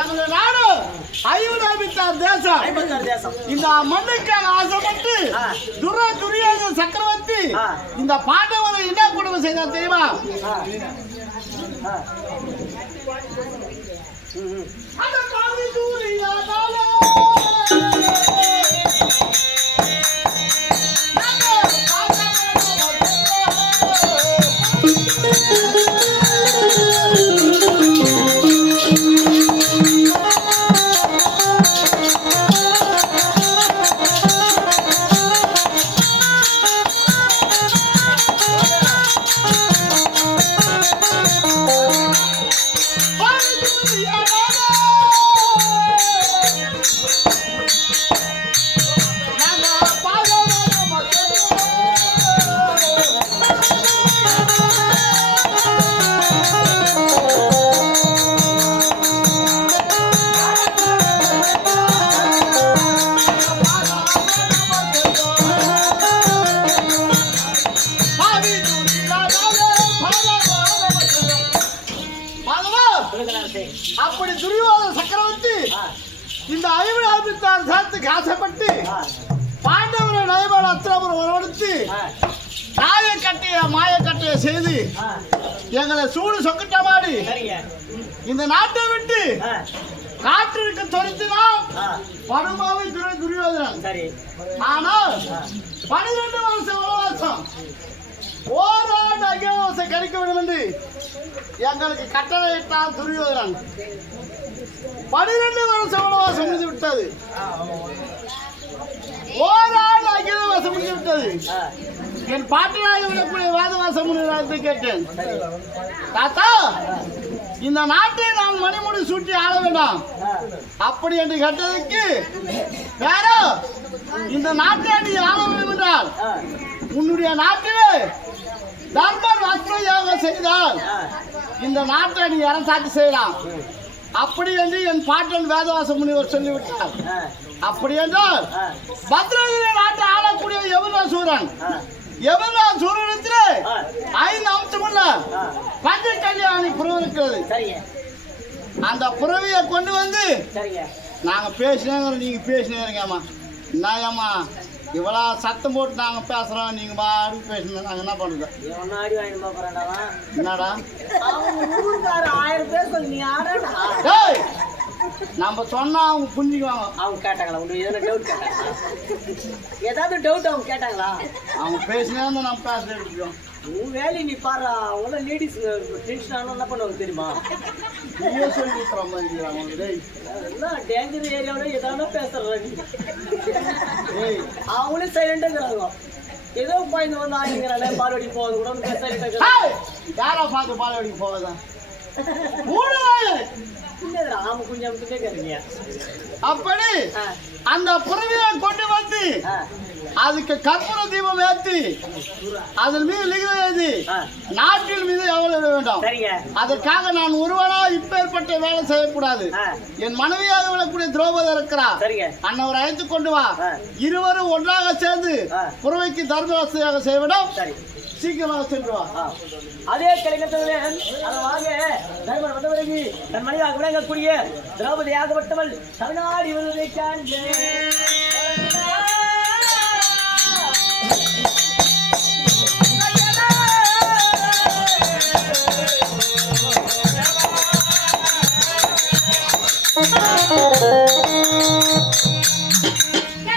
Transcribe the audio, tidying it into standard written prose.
எங்களுடைய நாடு ஐவனாபித்தார் தேசம். இந்த மண்ணுக்காக ஆசைப்பட்டு துரியோதன சக்கரவர்த்தி இந்த பாண்டவரை என்ன கொடுமை செய்தார் தெரியுமா? அந்த பாவி துரியோதன அப்படி துரியோதன சக்கரவர்த்தி இந்த ஐவனாபித்தார் சாத்துக்கு ஆசைப்பட்டு பாண்டவரை நயபால அத்திரபுரம் வரவழைத்து மாயக்கட்டையை செய்து எங்களை சூடு சொக்கட்டமாடி இந்த நாட்டை விட்டு காற்றிற்கு தொலைத்துதான் படுமாவை துரியோதனன். ஆனால் 12 வருஷம் வனவாசம் ஓராண்டு அஜ்ஞாதவாசம் கழிக்க வேண்டும் என்று எங்களுக்கு கட்டளையிட்டான் துரியோதனன். 12 வருஷம் வனவாசம் முடிந்து விட்டது. ஓராண்டு அஜ்ஞாதவாசம் முடிந்து விட்டது. என் பாட்டியாக விடக்கூடிய வாதவாசம் முடிந்து கேட்டேன். தாத்தா, இந்த நாட்டை நான் மணிமுடி சூட்டி ஆள வேண்டாம் அப்படி என்று கேட்டதற்கு வேற இந்த நாட்டை நீ ஆள வேண்டும் என்றால் உன்னுடைய நாட்டிலே தர்மர் வாஸ்தவ செய்தால் இந்த நாட்டை நீ அரசாட்சி செய்யலாம் அப்படி என்று என் பாட்டன் வேதவாச முனிவர் சொல்லிவிட்டார். அப்படி என்றால் பத்ரகிரி நாட்டை ஆளக்கூடிய யமுனாசூரன் சூரனத்திலே 5 அம்சமுள்ள பஞ்ச கல்யாணி புறவு இருக்கிறது. அந்த புறவியை கொண்டு வந்து நாங்க பேசினேங்க, நீங்க பேசினேங்கம்மா. என்னம்மா இவ்வளவு சத்தம் போட்டு நாங்க பேசுறோம், நீங்க பாடி பேசணும், நாங்க என்ன பண்றது? என்னடா 1000 பேர் நம்ம சொன்னா அவங்க புரிஞ்சுக்குவாங்க. அவங்க கேட்டாங்களா? உங்களுக்கு டவுட் கேட்டாங்களா? ஏதாவது டவுட் அவங்க கேட்டாங்களா? அவங்க பேசினா நம்ம பேச எடுத்துக்கோம். உன் வேலையை நீ பாரு. அவங்கள லேடிஸ் டென்ஷன் ஆனால் என்ன பண்ணுவாங்க தெரியுமா? நீயே சொல்லி கொடுக்குற மாதிரி அவங்க எல்லாம் டேஞ்சர் ஏரியாவில் ஏதாவது பேசுறாங்க. அவங்களே சைலண்டாக இருக்கிறாங்க. ஏதோ பாய்ந்து வந்து ஆகிங்கிறாங்க. பால்வாடி போவது கூட சைலண்டாக. யாரா பார்த்து பால்வாடிக்கு போவதா? அப்படி அந்த புறவியை கொண்டு வந்து அதுக்கு கற்பூர தீபம் ஏற்றி அதன் மீது லிகிதம் எழுதி நாட்டில் மீது எவ்வளவு வேண்டும். அதற்காக நான் ஒருவனா இப்பேற்பட்ட வேலை செய்யக்கூடாது. என் மனைவியாக விடக்கூடிய திரௌபதி இருக்கிறார், அன்னவர் அழைத்து கொண்டு வா. இருவரும் ஒன்றாக சேர்ந்து புறவைக்கு தர்ம வசதியாக செய்யவிடும். சீக்கிரமாக சென்றுவா. அதே கிடைக்கத்துடன் தர்மர் வந்தவரகி தன் மனைவியாக விளங்கக்கூடிய திரௌபதியாகப்பட்டவள் தமிழ்நாடு இவர்களை காண்பேன்.